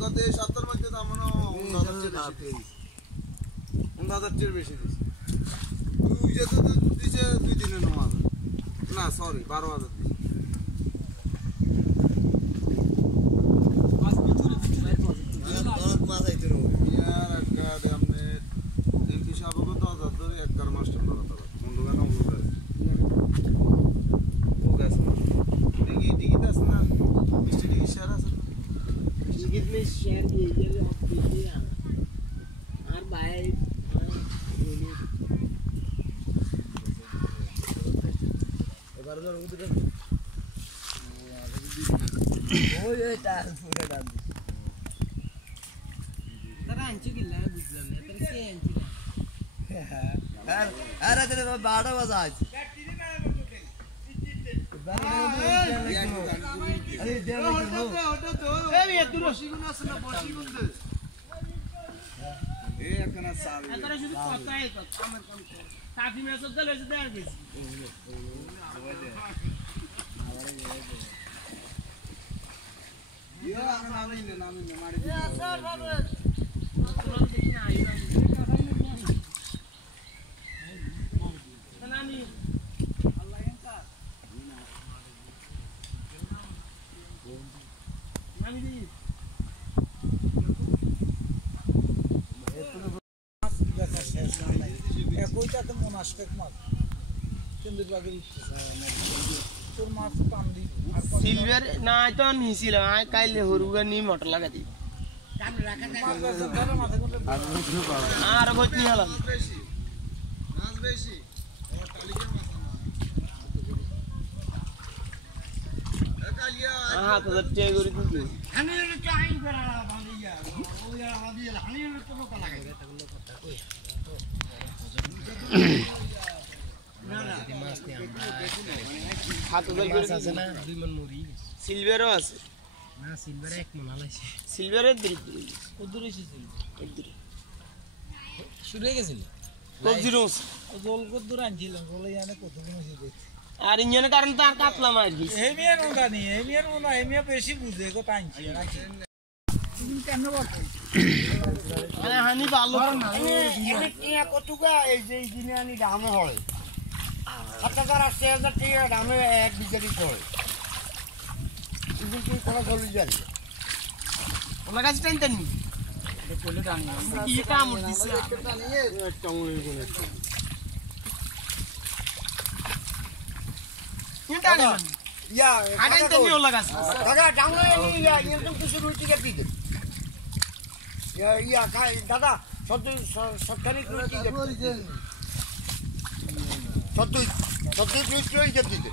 কত 70 মধ্যে দাম মনে 50,000 বেশি দিছে তুই যে তো দিছে 2 দিনে 9,000 না সরি 12,000 দিছে মাছ আইতে রো ইয়ার একটা আমনে এমপি সাহেবকে 10,000 ধরে একবার মাস্টার লাগাতে হবে বন্ধু গানা উড়ে ও গাছ টিকিট আছে না মিষ্টি টিকিট শেয়ার আছে টিকিট में शेयर दिए ये आप दीजिए और बाय এবার ধর উঠে ও এটা পুরো দাম তারা আনছি কিলা বুঝলাম না তারা কে আনছি আরে আরে 12 বাজে আজ আরে দেও ওটা তো এই একটু বসিগুন আছে না বসিগুন দে এই একখানা সাল এটারে শুধু কথাই তো আমার কোন কাফি মেসেজ দিলে এসে দেয়া গেছি ইয়া আমরা নামি মারি দিই স্যার বাবা তোরা দেখি না আইরা নামি আল্লাহ এন্টা নামি দি কইটা তো মনাস্টেক মাছ কিন্তু বাগের তোর মাছ কাম দি সিলভার না তো নিছিল আই কাইলে হরুগা নি মোটর লাগা দি কাম রাখা আর কইত নি হলাম মাছ বেশি কালিকের মাছ না কালিয়া হ্যাঁ তো তে করি দিছি আমি তো আইন করা বালিয়া ও ইয়া হাদি হানি তো লোক লাগাই এগুলো কথা কই না না মাছ নি আমরা হাত দল করে আছে না 2 মন মুড়ি সিলভারও আছে না সিলভার 1 মন আলাইছে সিলভারের দিল কদুর হইছে সিলভার একদুর শুরু হয়ে গেছিল কদুর জল কদুর আনছিলাম বলে জানে কত মন হইছে আর ইঞ্জিনের কারণে তো আর কাটলাম আর কি হেমিয়ার ওদানি হেমিয়ার ওনা হেমিয়া বেশি বুঝে কত আনছি রাখি তুমি কেন বলছো আরে হানি ভালো না এনে টিয়া কতগা এই যে দিনে আনি দামে হয় 7,000 8,000 টাকা দামে এক বিঘাটি হয় কিন্তু কি কোন চলে যায় ওলা কাছে টেনশন নি বলে জানি কি কাম দিছে টানিয়ে একটা মনে করে টানি ইয়া আগে তুমি ওলা কাছে দাদা ডাউন ইয়া এরকম কিছু রুটি কেটে দে ইয়া খাই দাদা সত্তরি রুটি কেটে দে সত্তরি রুটি কেটে দে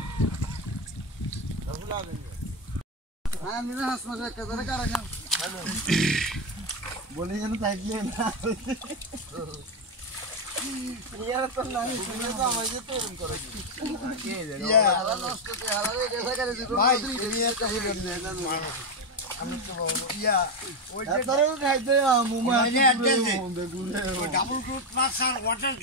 আমি না হাসমাস একটা ধরে কারা খান বলি যেন থাকলে না ইয়ার তো না শুনে তো আমাকে তরুণ করে কে ইয়া নষ্ট তে হালারে দেখা করে দিও ভাই তুমি এত করে না আমি তো ইয়া ওই ধরে খাইতে মুমা ডাবল ফ্রুট প্লাস ওয়াটার